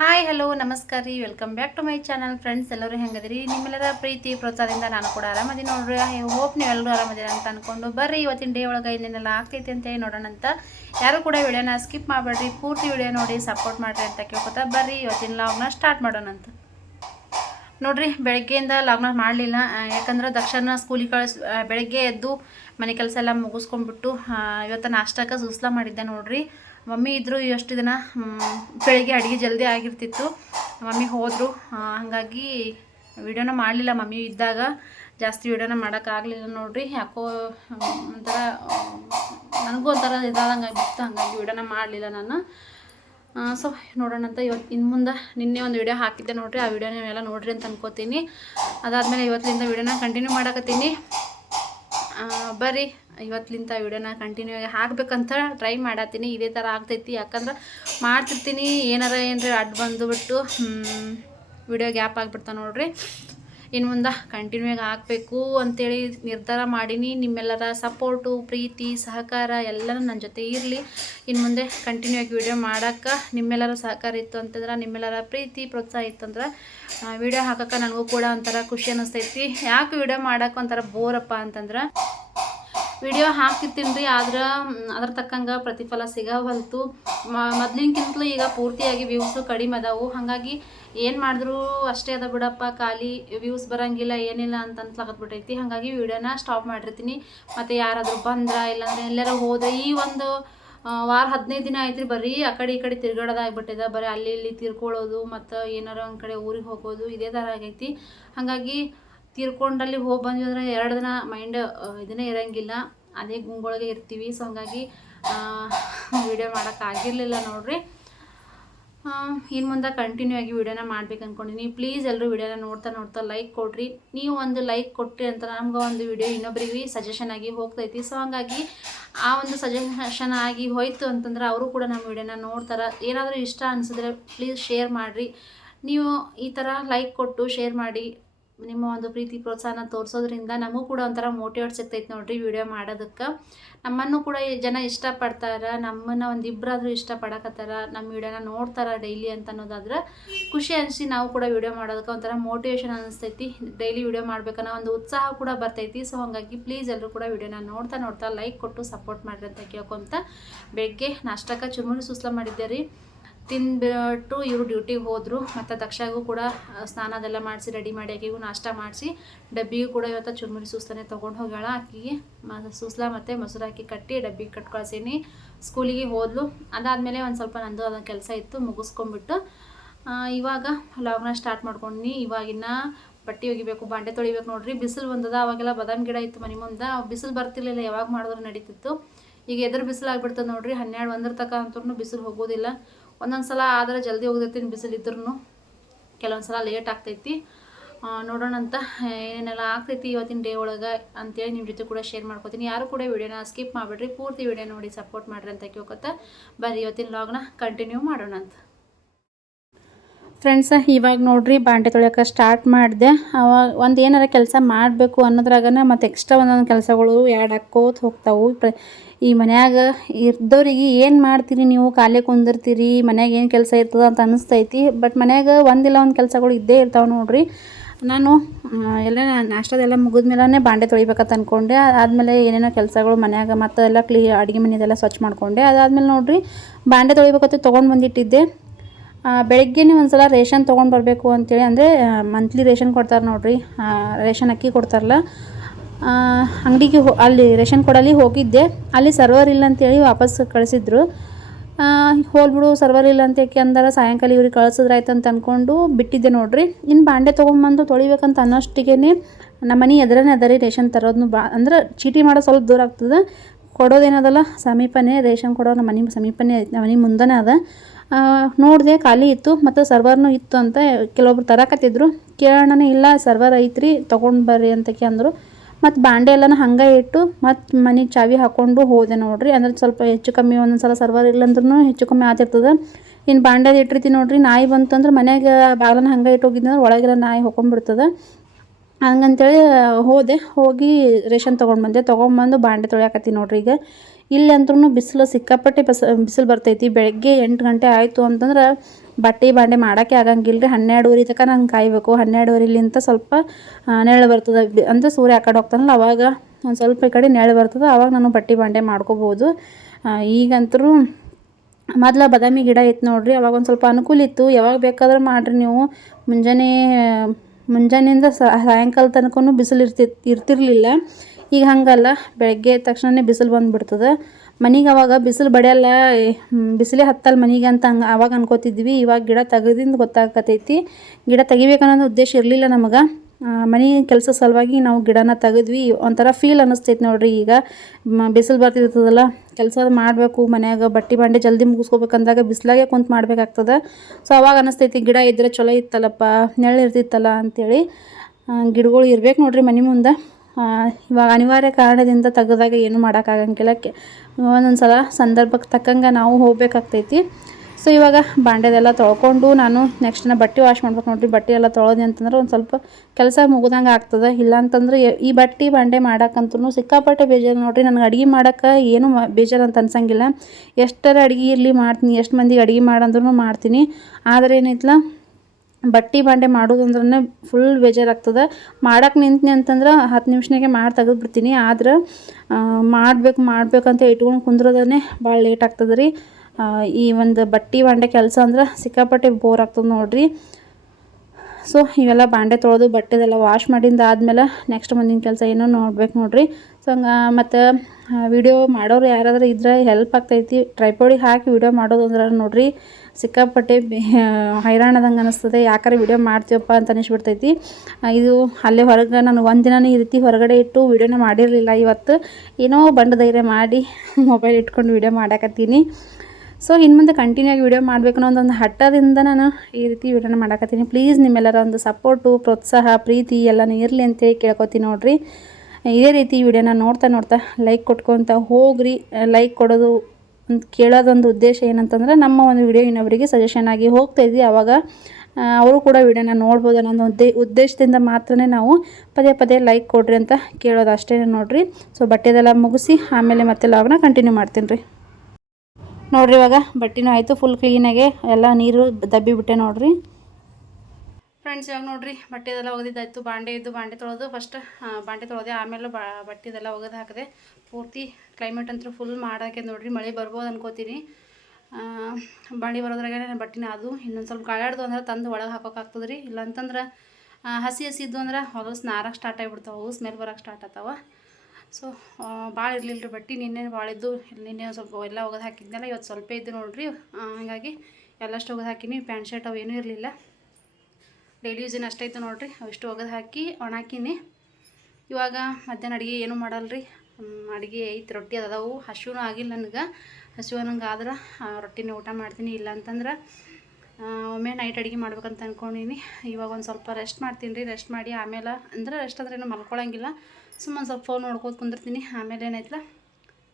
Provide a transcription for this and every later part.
Hi hello ನಮಸ್ಕಾರ. ರೀ welcome back to my channel friends ಎಲ್ಲರೂ ಹೆಂಗದಿರಿ? ನಿಮ್ಮೆಲ್ಲರ ಪ್ರೀತಿ, ಪ್ರೋತ್ಸಾಹದಿಂದ ನಾನು ಕೂಡ ಆರಾಮದಿ ನೋಡ್ರಿ. ಹೋಪ್ ನೀವು ಎಲ್ಲರೂ ಆರಾಮದಿರ ಅಂತ ಅಂದ್ಕೊಂಡು ಬರ್ರಿ. ಇವತ್ತಿನ ಡೇ ಒಳಗೆ ಏನೇನೆಲ್ಲ ಆಗ್ತೈತೆ ಅಂತ ನೋಡೋಣ ಅಂತ. ಯಾರು ಕೂಡ ವಿಡಿಯೋನ ಸ್ಕಿಪ್ ಮಾಡಬೇಡ್ರಿ. ಪೂರ್ತಿ ವಿಡಿಯೋ ನೋಡಿ ಸಪೋರ್ಟ್ ಮಾಡಿರಿ ಅಂತ ಕೇಳ್ಕೊತಾ ಬರ್ರಿ. ಇವತ್ತಿನ ಲಾಗ್ನ ಸ್ಟಾರ್ಟ್ ಮಾಡೋಣ ಅಂತ. ನೋಡ್ರಿ, ಬೆಳಗ್ಗೆಯಿಂದ ಲಾಗ್ನ ಮಾಡಲಿಲ್ಲ. ಯಾಕಂದ್ರೆ ದಕ್ಷಿಣ ಸ್ಕೂಲಿಗೆ ಕಳಿಸ್ ಬೆಳಗ್ಗೆ ಎದ್ದು ಮನೆ ಕೆಲಸ ಎಲ್ಲ ಮುಗಿಸ್ಕೊಂಡ್ಬಿಟ್ಟು ಇವತ್ತು ನಾಷ್ಟಕ್ಕೆ ಸುಸ್ಲಾ ಮಾಡಿದ್ದೆ ನೋಡ್ರಿ. ಮಮ್ಮಿ ಇದ್ದರು ಎಷ್ಟು ದಿನ ಬೆಳಿಗ್ಗೆ ಅಡುಗೆ ಜಲ್ದಿ ಆಗಿರ್ತಿತ್ತು. ಮಮ್ಮಿ ಹೋದರು. ಹಾಗಾಗಿ ವೀಡಿಯೋನ ಮಾಡಲಿಲ್ಲ ಮಮ್ಮಿ ಇದ್ದಾಗ. ಜಾಸ್ತಿ ವಿಡಿಯೋನ ಮಾಡೋಕ್ಕಾಗಲಿಲ್ಲ ನೋಡ್ರಿ. ಯಾಕೋ, ಒಂಥರ, ನನಗೂ ಒಂಥರ ಇದಾದಂಗೆ ಆಗಿತ್ತು ಹಾಗಾಗಿ ವಿಡಿಯೋನ ಮಾಡಲಿಲ್ಲ ನಾನು. ಸೊ, ನೋಡೋಣ ಅಂತ ಇವತ್ತು ಇನ್ನು ಮುಂದೆ ನಿನ್ನೆ ಒಂದು ವಿಡಿಯೋ ಹಾಕಿದ್ದೆ ನೋಡ್ರಿ. ಆ ವೀಡಿಯೋನ ನೀವೆಲ್ಲ ನೋಡ್ರಿ ಅಂತ ಅನ್ಕೋತೀನಿ. ಅದಾದಮೇಲೆ ಇವತ್ತಿನಿಂದ ವಿಡಿಯೋನ ಕಂಟಿನ್ಯೂ ಮಾಡಕತ್ತೀನಿ. ಬರ್ರಿ. ಇವತ್ತಿಲಿಂದ ವಿಡಿಯೋನ ಕಂಟಿನ್ಯೂ ಆಗಿ ಹಾಕ್ಬೇಕಂತ ಟ್ರೈ ಮಾಡತ್ತೀನಿ. ಇದೇ ಥರ ಆಗ್ತೈತಿ. ಯಾಕಂದ್ರೆ ಮಾಡ್ತಿರ್ತೀನಿ. ಏನಾರ ಏನಾರ ಅಡ್ಡ ಬಂದುಬಿಟ್ಟು ವಿಡಿಯೋ ಗ್ಯಾಪ್ ಆಗಿಬಿಡ್ತಾವೆ ನೋಡ್ರಿ. ಇನ್ನು ಮುಂದೆ ಕಂಟಿನ್ಯೂ ಆಗಿ ಹಾಕಬೇಕು ಅಂತೇಳಿ ನಿರ್ಧಾರ ಮಾಡೀನಿ. ನಿಮ್ಮೆಲ್ಲರ ಸಪೋರ್ಟು ಪ್ರೀತಿ, ಸಹಕಾರ ಎಲ್ಲನೂ ನನ್ನ ಜೊತೆ ಇರಲಿ. ಇನ್ನು ಮುಂದೆ ಕಂಟಿನ್ಯೂ ಆಗಿ ವಿಡಿಯೋ ಮಾಡೋಕ್ಕೆ ನಿಮ್ಮೆಲ್ಲರ ಸಹಕಾರ ಇತ್ತು ಅಂತಂದ್ರೆ, ನಿಮ್ಮೆಲ್ಲರ ಪ್ರೀತಿ, ಪ್ರೋತ್ಸಾಹ ಇತ್ತಂದ್ರೆ ವಿಡಿಯೋ ಹಾಕಕ್ಕೆ ನನಗೂ ಕೂಡ ಒಂಥರ ಖುಷಿ ಅನ್ನಿಸ್ತೈತಿ ಯಾಕೆ ವಿಡಿಯೋ ಮಾಡೋಕೆ ಒಂಥರ ಬೋರಪ್ಪ ಅಂತಂದ್ರೆ ವಿಡಿಯೋ ಹಾಕಿರ್ತೀನಿ ರೀ ಆದ್ರೆ ಅದ್ರ ತಕ್ಕಂಗೆ ಪ್ರತಿಫಲ ಸಿಗವಲ್ತು. ಮೊದ್ಲಿನ್ಕಿಂತಲೂ ಈಗ ಪೂರ್ತಿಯಾಗಿ ವ್ಯೂಸು ಕಡಿಮೆ ಅದಾವು. ಹಾಗಾಗಿ ಏನು ಮಾಡಿದ್ರು ಅಷ್ಟೇ ಅದ ಬಿಡಪ್ಪ, ಖಾಲಿ ವ್ಯೂಸ್ ಬರೋಂಗಿಲ್ಲ, ಏನಿಲ್ಲ ಅಂತಂತ ಲಗತ್ಬಿಟ್ಟೈತಿ ಹಾಗಾಗಿ ವಿಡಿಯೋನ ಸ್ಟಾಪ್ ಮಾಡಿರ್ತೀನಿ. ಮತ್ತು ಯಾರಾದರೂ ಬಂದ್ರ, ಇಲ್ಲಾಂದ್ರೆ ಎಲ್ಲರೂ ಹೋದ್ರೆ, ಈ ಒಂದು ವಾರ ಹದಿನೈದು ದಿನ ಆಯ್ತು ರೀ ಬರೀ ಆ ಕಡೆ ಈ ಕಡೆ ತಿರ್ಗಾಡೋದಾಗ್ಬಿಟ್ಟಿದೆ. ಬರೀ ಅಲ್ಲಿ ಇಲ್ಲಿ ತಿರ್ಕೊಳ್ಳೋದು ಮತ್ತು ಏನಾರ ಒಂದು ಕಡೆ ಊರಿಗೆ ಹೋಗೋದು, ಇದೇ ಥರ ಆಗೈತಿ. ಹಾಗಾಗಿ ತೀರ್ಕೊಂಡಲ್ಲಿ ಹೋಗಿ ಬಂದ್ವಿ ಅಂದ್ರೆ ಎರಡು ದಿನ ಮೈಂಡ್ ಇದನ್ನೇ ಇರೋಂಗಿಲ್ಲ. ಅದೇ ಗುಂಗೊಳಗೆ ಇರ್ತೀವಿ. ಸೊ ಹಂಗಾಗಿ ವಿಡಿಯೋ ಮಾಡೋಕ್ಕಾಗಿರಲಿಲ್ಲ ನೋಡ್ರಿ. ಇನ್ನು ಮುಂದೆ ಕಂಟಿನ್ಯೂ ಆಗಿ ವೀಡಿಯೋನ ಮಾಡ್ಬೇಕು ಅಂದ್ಕೊಂಡಿನಿ ಪ್ಲೀಸ್ ಎಲ್ಲರೂ ವೀಡಿಯೋನ ನೋಡ್ತಾ ನೋಡ್ತಾ ಲೈಕ್ ಕೊಡ್ರಿ. ನೀವು ಒಂದು ಲೈಕ್ ಕೊಟ್ಟಿ ಅಂತ ನಮ್ಗೆ ಒಂದು ವಿಡಿಯೋ ಇನ್ನೊಬ್ಬರಿಗೆ ಸಜೆಷನ್ ಆಗಿ ಹೋಗ್ತೈತಿ. ಸೊ ಹಂಗಾಗಿ, ಆ ಒಂದು ಸಜೆಷನ್ ಆಗಿ ಹೋಯ್ತು ಅಂತಂದ್ರೆ ಅವರು ಕೂಡ ನಮ್ಮ ವೀಡಿಯೋನ ನೋಡ್ತಾರೆ. ಏನಾದರೂ ಇಷ್ಟ ಅನಿಸಿದ್ರೆ ಪ್ಲೀಸ್ ಶೇರ್ ಮಾಡಿರಿ. ನೀವು ಈ ಥರ ಲೈಕ್ ಕೊಟ್ಟು ಶೇರ್ ಮಾಡಿ. ನಿಮ್ಮ ಒಂದು ಪ್ರೀತಿ ಪ್ರೋತ್ಸಾಹನ ತೋರಿಸೋದ್ರಿಂದ ನಮಗೂ ಕೂಡ ಒಂಥರ ಮೋಟಿವೇಟ್ ಸಿಗ್ತೈತೆ ನೋಡಿರಿ ವಿಡಿಯೋ ಮಾಡೋದಕ್ಕೆ. ನಮ್ಮನ್ನು ಕೂಡ ಜನ ಇಷ್ಟಪಡ್ತಾರೆ, ನಮ್ಮನ್ನು ಒಂದು ಇಬ್ಬರಾದರೂ ಇಷ್ಟಪಡಕತ್ತಾರ ನಮ್ಮ ವಿಡಿಯೋನ ನೋಡ್ತಾರೆ ಡೈಲಿ ಅಂತ ಅನ್ನೋದಾದ್ರೆ ಖುಷಿ ಅನಿಸಿ ನಾವು ಕೂಡ ವಿಡಿಯೋ ಮಾಡೋದಕ್ಕೆ ಒಂಥರ ಮೋಟಿವೇಶನ್ ಅನಿಸ್ತೈತಿ. ಡೈಲಿ ವಿಡಿಯೋ ಮಾಡ್ಬೇಕನ್ನೋ ಒಂದು ಉತ್ಸಾಹ ಕೂಡ ಬರ್ತೈತಿ. ಸೊ ಹಾಗಾಗಿ ಪ್ಲೀಸ್ ಎಲ್ಲರೂ ಕೂಡ ವಿಡಿಯೋನ ನೋಡ್ತಾ ನೋಡ್ತಾ ಲೈಕ್ ಕೊಟ್ಟು ಸಪೋರ್ಟ್ ಮಾಡಿರಿ ಅಂತ ಕೇಳ್ಕೊಂತ ಬೆಳಗ್ಗೆ ನಾಷ್ಟಕ್ಕೆ ಚುರುಮುರಿ ಸುಸ್ಲ ಮಾಡಿದ್ದೆ ರೀ. ತಿಂದ್ಬಿಟ್ಟು ಇವರು ಡ್ಯೂಟಿಗೆ ಹೋದರು. ಮತ್ತು ದಕ್ಷಾಗೂ ಕೂಡ ಸ್ನಾನದೆಲ್ಲ ಮಾಡಿಸಿ ರೆಡಿ ಮಾಡಿ ಆಕಿಗೂ ನಾಷ್ಟ ಮಾಡಿಸಿ, ಡಬ್ಬಿಗೂ ಕೂಡ ಇವತ್ತು ಚುರುಮುರಿ ಸೂಸ್ತಾನೆ ತೊಗೊಂಡು ಹೋಗ್ಯಾಳ. ಆಕಿಗೆ ಮ, ಸೂಸ್ಲ ಮತ್ತು ಮೊಸರು ಹಾಕಿ ಕಟ್ಟಿ ಡಬ್ಬಿಗೆ ಕಟ್ ಕಳ್ಸೀನಿ ಸ್ಕೂಲಿಗೆ ಹೋದ್ಲು. ಅದಾದಮೇಲೆ ಒಂದು ಸ್ವಲ್ಪ ನಂದು ಅದೊಂದು ಕೆಲಸ ಇತ್ತು, ಮುಗಿಸ್ಕೊಂಡ್ಬಿಟ್ಟು ಇವಾಗ ಲಾಗ್ನ ಸ್ಟಾರ್ಟ್ ಮಾಡ್ಕೊಂಡ್ನಿ. ಇವಾಗಿನ ಬಟ್ಟೆ ಒಗಿಬೇಕು, ಬಾಂಡೆ ತೊಳಿಬೇಕು ನೋಡ್ರಿ. ಬಿಸಿಲು ಬಂದದ, ಅವಾಗೆಲ್ಲ ಬಾದಾಮಿ ಗಿಡ ಇತ್ತು ಮನೆ ಮುಂದೆ. ಬಿಸಿಲು ಬರ್ತಿರ್ಲಿಲ್ಲ, ಯಾವಾಗ ಮಾಡಿದ್ರು ನಡೀತಿತ್ತು. ಈಗ ಎದುರು ಬಿಸಿಲು ಆಗ್ಬಿಡ್ತದೆ ನೋಡ್ರಿ. ಹನ್ನೆರಡು ಒಂದರ ತನಕ ಅಂತೂ ಬಿಸಿಲು ಹೋಗೋದಿಲ್ಲ. ಒಂದೊಂದು ಸಲ ಆದರೆ ಜಲ್ದಿ ಹೋಗ್ತೈತಿ ಬಿಸಿಲು ಇದ್ರೂ ಕೆಲವೊಂದು ಸಲ ಲೇಟ್ ಆಗ್ತೈತಿ. ನೋಡೋಣ ಅಂತ ಏನೇನೆಲ್ಲ ಆಗ್ತೈತಿ ಇವತ್ತಿನ ಡೇ ಒಳಗೆ ಅಂತೇಳಿ ನಿಮ್ಮ ಜೊತೆ ಕೂಡ ಶೇರ್ ಮಾಡ್ಕೋತೀನಿ. ಯಾರು ಕೂಡ ವಿಡಿಯೋನ ಸ್ಕಿಪ್ ಮಾಡಿಬಿಡ್ರಿ. ಪೂರ್ತಿ ವಿಡಿಯೋ ನೋಡಿ ಸಪೋರ್ಟ್ ಮಾಡಿರಿ ಅಂತ ಕೇಳ್ಕೊತ ಬರ್ರಿ ಇವತ್ತಿನ ಲಾಗ್ನ ಕಂಟಿನ್ಯೂ ಮಾಡೋಣ ಅಂತ. ಫ್ರೆಂಡ್ಸ ಇವಾಗ ನೋಡ್ರಿ ಬಾಂಡೆ ತೊಳೆಯೋಕೆ ಸ್ಟಾರ್ಟ್ ಮಾಡಿದೆ. ಅವಾಗ ಒಂದು ಏನಾರ ಕೆಲಸ ಮಾಡಬೇಕು ಅನ್ನೋದ್ರಾಗನ ಮತ್ತು ಎಕ್ಸ್ಟ್ರಾ ಒಂದೊಂದು ಕೆಲಸಗಳು ಎರಡು ಹಾಕೋತ್ ಹೋಗ್ತಾವು. ಈ ಮನ್ಯಾಗ ಇದ್ದವ್ರಿಗೆ ಏನು ಮಾಡ್ತೀರಿ ನೀವು? ಖಾಲಿ ಕುಂದಿರ್ತೀರಿ, ಮನ್ಯಾಗ ಏನು ಕೆಲಸ ಇರ್ತದ ಅಂತ ಅನಿಸ್ತೈತಿ. ಬಟ್ ಮನ್ಯಾಗ ಒಂದಿಲ್ಲ ಒಂದು ಕೆಲಸಗಳು ಇದ್ದೇ ಇರ್ತಾವೆ ನೋಡ್ರಿ. ನಾನು ಎಲ್ಲ ನಾಷ್ಟದೆಲ್ಲ ಮುಗಿದ್ಮೇಲೆ ಬಾಂಡೆ ತೊಳಿಬೇಕಂತ ಅಂದ್ಕೊಂಡೆ ಆದಮೇಲೆ ಏನೇನೋ ಕೆಲಸಗಳು ಮನ್ಯಾಗ ಮತ್ತೆಲ್ಲ ಕ್ಲೀ ಅಡುಗೆ ಮನೆಯದೆಲ್ಲ ಸ್ವಚ್ಛ ಮಾಡಿಕೊಂಡೆ. ಅದಾದಮೇಲೆ ನೋಡ್ರಿ, ಬಾಂಡೆ ತೊಳಿಬೇಕಂತ ತೊಗೊಂಡು ಬಂದಿಟ್ಟಿದ್ದೆ. ಬೆಳಗ್ಗೆನೇ ಒಂದು ಸಲ ರೇಷನ್ ತೊಗೊಂಡು ಬರಬೇಕು ಅಂತೇಳಿ, ಅಂದರೆ ಮಂತ್ಲಿ ರೇಷನ್ ಕೊಡ್ತಾರೆ ನೋಡ್ರಿ. ರೇಷನ್ ಅಕ್ಕಿ ಕೊಡ್ತಾರಲ್ಲ. ಅಂಗಡಿಗೆ ಹೋ, ಅಲ್ಲಿ ರೇಷನ್ ಕೊಡಲ್ಲಿ ಹೋಗಿದ್ದೆ. ಅಲ್ಲಿ ಸರ್ವರ್ ಇಲ್ಲ ಅಂತೇಳಿ ವಾಪಸ್ ಕಳಿಸಿದ್ರು. ಹೋಲ್ಬಿಡು ಸರ್ವರ್ ಇಲ್ಲ ಅಂತ ಯಾಕೆ ಅಂದ್ರೆ, ಸಾಯಂಕಾಲ ಇವ್ರಿಗೆ ಕಳ್ಸಿದ್ರೆ ಅಂತ ಅಂದ್ಕೊಂಡು ಬಿಟ್ಟಿದ್ದೆ ನೋಡ್ರಿ. ಇನ್ನು ಬಾಂಡೆ ತೊಗೊಂಬಂದು ತೊಳಿಬೇಕಂತ ಅನ್ನೋಷ್ಟಿಗೆ ನಮ್ಮ ಮನೆ ಎದುರನೇ ಅದ ರೇಷನ್ ತರೋದನ್ನು ಬಾ, ಅಂದ್ರೆ ಚೀಟಿ ಮಾಡೋ ಸ್ವಲ್ಪ ದೂರ ಆಗ್ತದೆ. ಕೊಡೋದೇನದಲ್ಲ, ಸಮೀಪನೇ ರೇಷನ್ ಕೊಡೋ ನಮ್ಮ ಮನೆ, ಸಮೀಪನೇ ನಮ್ಮ ಮನೆ ಮುಂದೆ ಅದ. ನೋಡಿದೆ ಖಾಲಿ ಇತ್ತು, ಮತ್ತು ಸರ್ವರ್ನು ಇತ್ತು ಅಂತ ಕೆಲವೊಬ್ರು ತರಕತ್ತಿದ್ರು. ಕೇಳೋಣ ಇಲ್ಲ, ಸರ್ವರ್ ಐತ್ರಿ, ತೊಗೊಂಡು ಬರ್ರಿ ಅಂತ ಅಂದರು ಮತ್ತು ಬಾಂಡೆ ಎಲ್ಲನ ಹಂಗೆ ಇಟ್ಟು, ಮತ್ತು ಮನೆ ಚಾವಿ ಹಾಕ್ಕೊಂಡು ಹೋದೆ ನೋಡ್ರಿ. ಅಂದ್ರೆ ಸ್ವಲ್ಪ ಹೆಚ್ಚು ಕಮ್ಮಿ, ಒಂದೊಂದು ಸಲ ಸರ್ವರ್ ಇಲ್ಲಂದ್ರೂ ಹೆಚ್ಚು ಕಮ್ಮಿ ಆಗ್ತಿರ್ತದೆ ಇನ್ನು ಬಾಂಡೆದು ಇಟ್ಟಿರ್ತೀನಿ ನೋಡ್ರಿ, ನಾಯಿ ಬಂತಂದ್ರೆ ಮನೆಗೆ ಬಾಗಿಲನ್ನ ಹಂಗೆ ಇಟ್ಟು ಹೋಗಿದ್ದಂದ್ರೆ ಒಳಗೆಲ್ಲ ನಾಯಿ ಹೊಕೊಂಡ್ಬಿಡ್ತದೆ ಹಂಗಂತೇಳಿ, ಹೋದೆ, ಹೋಗಿ ರೇಷನ್ ತೊಗೊಂಡು ಬಂದೆ. ತೊಗೊಂಬಂದು ಬಾಂಡೆ ತೊಳ್ಯಾಕತ್ತೀನಿ ನೋಡ್ರಿ ಈಗ. ಇಲ್ಲಿ ಅಂದ್ರೂ ಬಿಸಿಲು ಸಿಕ್ಕಾಪಟ್ಟೆ ಬಸ್, ಬಿಸಿಲು ಬರ್ತೈತಿ. ಬೆಳಗ್ಗೆ ಎಂಟು ಗಂಟೆ ಆಯಿತು ಅಂತಂದ್ರೆ ಬಟ್ಟೆ ಬಾಂಡೆ ಮಾಡೋಕ್ಕೆ ಆಗಂಗಿಲ್ಲ ರೀ ಹನ್ನೆರಡುವರೆ ತನಕ ನಾನು ಕಾಯಬೇಕು. ಹನ್ನೆರಡುವರೆಲಿಂತ ಸ್ವಲ್ಪ ನೆರಳು ಬರ್ತದೆ. ಅಂದರೆ ಸೂರ್ಯ ಆ ಕಡೆ ಹೋಗ್ತಾನಲ್ಲ, ಅವಾಗ ಒಂದು ಸ್ವಲ್ಪ ಈ ಕಡೆ ನೆರಳು ಬರ್ತದೆ. ಅವಾಗ ನಾನು ಬಟ್ಟೆ ಬಾಂಡೆ ಮಾಡ್ಕೋಬೋದು. ಈಗಂತೂ ಈಗಂತರೂ ಮೊದ್ಲು ಬಾದಾಮಿ ಗಿಡ ಇತ್ತು ನೋಡಿರಿ. ಅವಾಗ ಒಂದು ಸ್ವಲ್ಪ ಅನುಕೂಲ ಇತ್ತು. ಯಾವಾಗ ಬೇಕಾದ್ರೆ ಮಾಡಿರಿ ನೀವು. ಮುಂಜಾನೆ, ಮುಂಜಾನೆಯಿಂದ ಸಾಯಂಕಾಲ ತನಕ ಬಿಸಿಲು ಇರ್ತಿ ಇರ್ತಿರ್ಲಿಲ್ಲ. ಈಗ ಹಾಗಲ್ಲ, ಬೆಳಗ್ಗೆ ತಕ್ಷಣನೇ ಬಿಸಿಲು ಬಂದುಬಿಡ್ತದೆ. ಮನೆಗೆ ಅವಾಗ ಬಿಸಿಲು ಬಡಿಯಲ್ಲ ಬಿಸಿಲೇ ಹತ್ತಲ್ಲ ಮನೆಗೆ ಅಂತ ಹಂಗೆ ಅವಾಗ ಅನ್ಕೋತಿದ್ವಿ. ಇವಾಗ ಗಿಡ ತೆಗೆದಿಂದ ಗೊತ್ತಾಗತೈತಿ ಗಿಡ ತೆಗಿಬೇಕನ್ನೋದು ಉದ್ದೇಶ ಇರಲಿಲ್ಲ ನಮಗೆ. ಮನೆ ಕೆಲಸ ಸಲುವಾಗಿ ನಾವು ಗಿಡನ ತೆಗೆದ್ವಿ. ಒಂಥರ ಫೀಲ್ ಅನ್ನಿಸ್ತೈತೆ ನೋಡ್ರಿ ಈಗ. ಬಿಸಿಲು ಬರ್ತಿರ್ತದಲ್ಲ, ಕೆಲಸ ಮಾಡಬೇಕು, ಮನ್ಯಾಗ ಬಟ್ಟೆ ಬಾಂಡೆ ಜಲ್ದಿ ಮುಗಿಸ್ಕೋಬೇಕಂದಾಗ ಬಿಸಿಲಾಗೆ ಕುಂತು ಮಾಡಬೇಕಾಗ್ತದೆ. ಸೊ ಅವಾಗ ಅನ್ನಿಸ್ತೈತಿ ಗಿಡ ಇದ್ರೆ ಚಲೋ ಇತ್ತಲ್ಲಪ್ಪ, ನೆರಳು ಇರ್ತಿತ್ತಲ್ಲ ಅಂಥೇಳಿ ಗಿಡಗಳು ಇರ್ಬೇಕು ನೋಡ್ರಿ ಮನೆ ಮುಂದೆ. ಇವಾಗ ಅನಿವಾರ್ಯ ಕಾರಣದಿಂದ ತೆಗೆದಾಗ ಏನು ಮಾಡೋಕ್ಕಾಗಂಗಿಲ್ಲ. ಕೆ ಒಂದೊಂದು ಸಲ ಸಂದರ್ಭಕ್ಕೆ ತಕ್ಕಂಗೆ ನಾವು ಹೋಗ್ಬೇಕಾಗ್ತೈತಿ. ಸೊ ಇವಾಗ ಬಾಂಡೆದೆಲ್ಲ ತೊಳ್ಕೊಂಡು ನಾನು ನೆಕ್ಸ್ಟ್ ನಾ ಬಟ್ಟೆ ವಾಶ್ ಮಾಡ್ಬೇಕು ನೋಡ್ರಿ. ಬಟ್ಟೆ ಎಲ್ಲ ತೊಳೋದೆ ಅಂತಂದ್ರೆ ಒಂದು ಸ್ವಲ್ಪ ಕೆಲಸ ಮುಗ್ದಂಗೆ ಆಗ್ತದೆ. ಇಲ್ಲ ಅಂತಂದ್ರೆ ಈ ಬಟ್ಟೆ ಬಾಂಡೆ ಮಾಡೋಕ್ಕಂತೂ ಸಿಕ್ಕಾಪಟ್ಟೆ ಬೇಜಾರು. ನೋಡ್ರಿ, ನನಗೆ ಅಡುಗೆ ಮಾಡೋಕ್ಕೆ ಏನು ಬೇಜಾರು ಅಂತ ಅನ್ಸಂಗಿಲ್ಲ. ಎಷ್ಟರ ಅಡುಗೆ ಇರಲಿ ಮಾಡ್ತೀನಿ, ಎಷ್ಟು ಮಂದಿಗೆ ಅಡುಗೆ ಮಾಡಂದ್ರೂ ಮಾಡ್ತೀನಿ. ಆದರೆ ಏನೈತಲ್ಲ ಬಟ್ಟೆ ಬಾಂಡೆ ಮಾಡೋದು ಅಂದ್ರೆ ಫುಲ್ ಬೇಜಾರಾಗ್ತದೆ. ಮಾಡಕ್ಕೆ ನಿಂತ್ನಿ ಅಂತಂದ್ರೆ ಹತ್ತು ನಿಮಿಷನಾಗೆ ಮಾಡಿ ತೆಗೆದ್ಬಿಡ್ತೀನಿ. ಆದ್ರೆ ಮಾಡಬೇಕು, ಮಾಡ್ಬೇಕಂತ ಇಟ್ಕೊಂಡು ಕುಂದ್ರದೇ ಭಾಳ ಲೇಟ್ ಆಗ್ತದೆ ರೀ ಈ ಒಂದು ಬಟ್ಟಿ ಬಾಂಡೆ ಕೆಲಸ ಅಂದ್ರೆ ಸಿಕ್ಕಾಪಟ್ಟೆ ಬೋರ್ ಆಗ್ತದೆ ನೋಡಿರಿ. ಸೊ ಇವೆಲ್ಲ ಬಾಂಡೆ ತೊಳೆದು ಬಟ್ಟೆದೆಲ್ಲ ವಾಶ್ ಮಾಡಿಂದ ನೆಕ್ಸ್ಟ್ ಮುಂದಿನ ಕೆಲಸ ಏನೋ ನೋಡ್ಬೇಕು ನೋಡ್ರಿ. ಸೊ ಮತ್ತು ವಿಡಿಯೋ ಮಾಡೋರು ಯಾರಾದರೂ ಇದ್ರೆ ಹೆಲ್ಪ್ ಆಗ್ತೈತಿ. ಟ್ರೈಪೋಡಿಗೆ ಹಾಕಿ ವಿಡಿಯೋ ಮಾಡೋದು ಅಂದ್ರೆ ನೋಡಿರಿ, ಸಿಕ್ಕಾಪಟ್ಟೆ ಹೈರಾಣ ಹೈರಾಣದಂಗೆ ಅನಿಸ್ತದೆ. ಯಾಕಾರ ವಿಡಿಯೋ ಮಾಡ್ತೀವಪ್ಪ ಅಂತ ಅನಿಸ್ಬಿಡ್ತೈತಿ. ಇದು ಅಲ್ಲೇ ಹೊರಗೆ ನಾನು ಒಂದಿನ ಈ ರೀತಿ ಹೊರಗಡೆ ಇಟ್ಟು ವಿಡಿಯೋನ ಮಾಡಿರಲಿಲ್ಲ. ಇವತ್ತು ಏನೋ ಬಂಡ ಧೈರ್ಯ ಮಾಡಿ ಮೊಬೈಲ್ ಇಟ್ಕೊಂಡು ವಿಡಿಯೋ ಮಾಡಾಕತ್ತೀನಿ. ಸೊ ಇನ್ನು ಮುಂದೆ ಕಂಟಿನ್ಯೂ ಆಗಿ ವಿಡಿಯೋ ಮಾಡಬೇಕು ಅನ್ನೋ ಒಂದು ಹಠದಿಂದ ನಾನು ಈ ರೀತಿ ವಿಡಿಯೋನ ಮಾಡಾಕತ್ತೀನಿ. ಪ್ಲೀಸ್ ನಿಮ್ಮೆಲ್ಲರ ಒಂದು ಸಪೋರ್ಟು ಪ್ರೋತ್ಸಾಹ, ಪ್ರೀತಿ ಎಲ್ಲನೂ ಇರಲಿ ಅಂತೇಳಿ ಕೇಳ್ಕೊತೀನಿ ನೋಡ್ರಿ. ಇದೇ ರೀತಿ ವಿಡಿಯೋನ ನೋಡ್ತಾ ನೋಡ್ತಾ ಲೈಕ್ ಕೊಟ್ಕೊತ ಹೋಗ್ರಿ. ಲೈಕ್ ಕೊಡೋದು ಅಂತ ಕೇಳೋದೊಂದು ಉದ್ದೇಶ ಏನಂತಂದ್ರೆ ನಮ್ಮ ಒಂದು ವಿಡಿಯೋ ಇನ್ನೊಬ್ಬರಿಗೆ ಸಜೆಷನ್ ಆಗಿ ಹೋಗ್ತಾ ಇದ್ವಿ. ಅವಾಗ ಅವರು ಕೂಡ ವಿಡಿಯೋನ ನೋಡ್ಬೋದು ಅನ್ನೋ ಉದ್ದೇ, ಉದ್ದೇಶದಿಂದ ಮಾತ್ರ ನಾವು ಪದೇ ಪದೇ ಲೈಕ್ ಕೊಡ್ರಿ ಅಂತ ಕೇಳೋದು ಅಷ್ಟೇ ನೋಡಿರಿ. ಸೊ ಬಟ್ಟೆದೆಲ್ಲ ಮುಗಿಸಿ ಆಮೇಲೆ ಮತ್ತೆ ಲಾಗ್ನ ಕಂಟಿನ್ಯೂ ಮಾಡ್ತೀನಿ ರೀ. ನೋಡ್ರಿ ಇವಾಗ ಬಟ್ಟೆನೂ ಆಯಿತು ಫುಲ್ ಕ್ಲೀನಾಗೆ ಎಲ್ಲ ನೀರು ದಬ್ಬಿ ಬಿಟ್ಟೆ ನೋಡ್ರಿ. ಫ್ರೆಂಡ್ಸ್ ಇವಾಗ ನೋಡ್ರಿ ಬಟ್ಟೆದೆಲ್ಲ ಒಗೆದಿದ್ದಾಯ್ತು. ಬಾಂಡೆ ಇದ್ದು ಬಾಂಡೆ ತೊಳೆದು ಫಸ್ಟ್ ಬಾಂಡೆ ತೊಳೆದೆ. ಆಮೇಲೆ ಬಾ ಬಟ್ಟೆದೆಲ್ಲ ಒಗೆದು ಹಾಕಿದೆ. ಪೂರ್ತಿ ಕ್ಲೈಮೇಟ್ ಅಂತೂ ಫುಲ್ ಮಾಡಾಕೆ ನೋಡ್ರಿ. ಮಳೆ ಬರ್ಬೋದು ಅನ್ಕೋತೀನಿ. ಬಾಂಡೆ ಬರೋದ್ರಾಗೆ ನನ್ನ ಬಟ್ಟೆನ ಅದು ಇನ್ನೊಂದು ಸ್ವಲ್ಪ ಗಾಳಾಡ್ದು ಅಂದ್ರೆ ತಂದು ಒಳಗೆ ಹಾಕೋಕ್ಕಾಗ್ತದೆ ರೀ ಇಲ್ಲ ಅಂತಂದ್ರೆ ಆ, ಹಸಿ ಹಸಿ ಇದ್ದು ಅಂದ್ರೆ ಹೊಲಸು ನಾರಕ್ಕೆ ಸ್ಟಾರ್ಟ್ ಆಗಿಬಿಡ್ತಾವೆ. ಸ್ಮೆಲ್ ಬರೋಕ್ಕೆ ಸ್ಟಾರ್ಟ್ ಆಗ್ತಾವೆ. ಸೊ ಭಾಳ ಇರಲಿಲ್ಲ ರೀ ಬಟ್ಟೆ. ನಿನ್ನೆ ಭಾಳ ಇದ್ದು ನಿನ್ನೆ ಸ್ವಲ್ಪ ಎಲ್ಲ ಒಗೆದು ಹಾಕಿದ್ನಲ್ಲ ಇವತ್ತು ಸ್ವಲ್ಪ ಇದ್ದು ನೋಡಿರಿ. ಹಾಗಾಗಿ ಎಲ್ಲಷ್ಟು ಒಗೆದು ಹಾಕಿನಿ. ಪ್ಯಾಂಟ್ ಶರ್ಟ್ ಅವು ಏನೂ ಇರಲಿಲ್ಲ. ಡೈಲಿ ಯೂಸಿನ ಅಷ್ಟೇ ನೋಡಿರಿ, ಅವಿಷ್ಟು ಒಗೆದು ಹಾಕಿ ಒಣಾಕಿನಿ. ಇವಾಗ ಮಧ್ಯಾಹ್ನ ಅಡುಗೆ ಏನೂ ಮಾಡಲ್ರಿ? ಅಡುಗೆ ಐತೆ, ರೊಟ್ಟಿ ಅದಾವು. ಹಸಿವೂ ಆಗಿಲ್ಲ ನನಗೆ. ಹಸಿವು ನಂಗೆ ಆದ್ರೆ ರೊಟ್ಟಿನೇ ಊಟ ಮಾಡ್ತೀನಿ. ಇಲ್ಲ ಅಂತಂದ್ರೆ ಒಮ್ಮೆ ನೈಟ್ ಅಡುಗೆ ಮಾಡ್ಬೇಕಂತ ಅಂದ್ಕೊಂಡಿನಿ ಇವಾಗ ಒಂದು ಸ್ವಲ್ಪ ರೆಸ್ಟ್ ಮಾಡ್ತೀನಿ ರೀ ರೆಸ್ಟ್ ಮಾಡಿ ಆಮೇಲೆ, ಅಂದ್ರೆ ರೆಸ್ಟ್ ಅಂದ್ರೆ ಏನು ಮಲ್ಕೊಳಂಗಿಲ್ಲ. ಸುಮ್ಮನೆ ಸ್ವಲ್ಪ ಫೋನ್ ನೋಡ್ಕೋತ ಕುಂದಿರ್ತೀನಿ. ಆಮೇಲೆ ಏನಾಯ್ತಲ್ಲ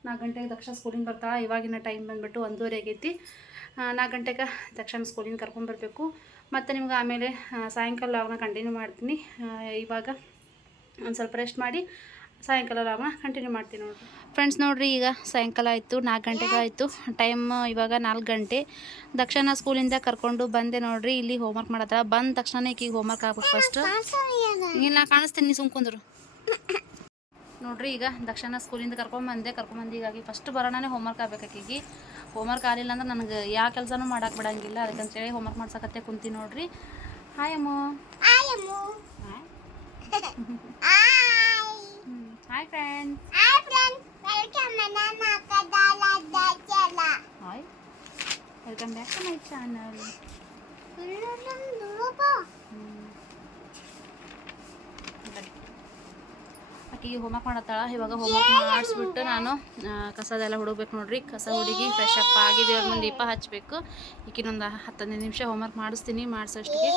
ನಾಲ್ಕು ಗಂಟೆಗೆ ದಕ್ಷ ಸ್ಕೂಲಿಂದ ಬರ್ತಾಳೆ. ಇವಾಗಿನ ಟೈಮ್ ಬಂದುಬಿಟ್ಟು ಒಂದೂವರೆ ಆಗೈತಿ. ನಾಲ್ಕು ಗಂಟೆಗೆ ದಕ್ಷಿಣ ಸ್ಕೂಲಿಂದ ಕರ್ಕೊಂಬರ್ಬೇಕು ಮತ್ತು ನಿಮ್ಗೆ ಆಮೇಲೆ ಸಾಯಂಕಾಲ ಲಾಗ್ನ ಕಂಟಿನ್ಯೂ ಮಾಡ್ತೀನಿ. ಇವಾಗ ಒಂದು ಸ್ವಲ್ಪ ರೆಸ್ಟ್ ಮಾಡಿ ಸಾಯಂಕಾಲ ಲಾಗ್ನ ಕಂಟಿನ್ಯೂ ಮಾಡ್ತೀನಿ ನೋಡಿ ಫ್ರೆಂಡ್ಸ್ ನೋಡಿರಿ ಈಗ ಸಾಯಂಕಾಲ ಆಯಿತು ನಾಲ್ಕು ಗಂಟೆಗೆ ಆಯಿತು. ಟೈಮ್ ಇವಾಗ ನಾಲ್ಕು ಗಂಟೆ. ದಕ್ಷಿಣ ಸ್ಕೂಲಿಂದ ಕರ್ಕೊಂಡು ಬಂದೆ ನೋಡಿರಿ ಇಲ್ಲಿ ಹೋಮ್ವರ್ಕ್ ಮಾಡತ್ತ ಬಂದ ತಕ್ಷಣ ಈಕಿಗೆ ಹೋಮ್ವರ್ಕ್ ಆಗ್ಬೇಕು ಫಸ್ಟ್ ಇಲ್ಲ ಕಾಣಿಸ್ತೀನಿ ಸುಮ್ಕೊಂಡ್ರು ನೋಡ್ರಿ ಈಗ ದಕ್ಷಿಣ ಸ್ಕೂಲಿಂದ ಕರ್ಕೊಂಬಂದೆ ಕರ್ಕೊಂಬಂದು ಹೀಗಾಗಿ ಫಸ್ಟ್ ಬರೋಣನೇ ಹೋಮ್ವರ್ಕ್ ಆಗ್ಬೇಕು ಹೋಮ್ ಹೋಮ್ವರ್ಕ್ ಆಗಲಿಲ್ಲ ಅಂದ್ರೆ ನನಗೆ ಯಾವ ಕೆಲಸನೂ ಮಾಡಕ್ಕೆ ಬಿಡಂಗಿಲ್ಲ. ಅದಕ್ಕಂತೇಳಿ ಹೋಮ್ವರ್ಕ್ ಮಾಡ್ಸಕತ್ತೆ ಕುಂತಿ ನೋಡ್ರಿ. ಹಾಯ್ ಅಮ್ಮ. Hi friends hi welcome back to my channel ಆಕಿಗೆ ಹೋಮ್ವರ್ಕ್ ಮಾಡತ್ತಾಳ. ಇವಾಗ ಹೋಮ್ವರ್ಕ್ ಮಾಡಿಸ್ಬಿಟ್ಟು ನಾನು ಕಸದೆಲ್ಲ ಹುಡುಗ್ಬೇಕು ನೋಡ್ರಿ. ಕಸ ಹುಡುಗಿ ಫ್ರೆಶ್ ಅಪ್ ಆಗಿದೆ ದೇವ್ರ ಮುಂದೆ ದೀಪ ಹಚ್ಚಬೇಕು ಈಗಿನೊಂದು ಹತ್ತೊಂದು ನಿಮಿಷ ಹೋಮ್ವರ್ಕ್ ಮಾಡಿಸ್ತೀನಿ ಮಾಡಿಸೋಷ್ಟಿಗೆ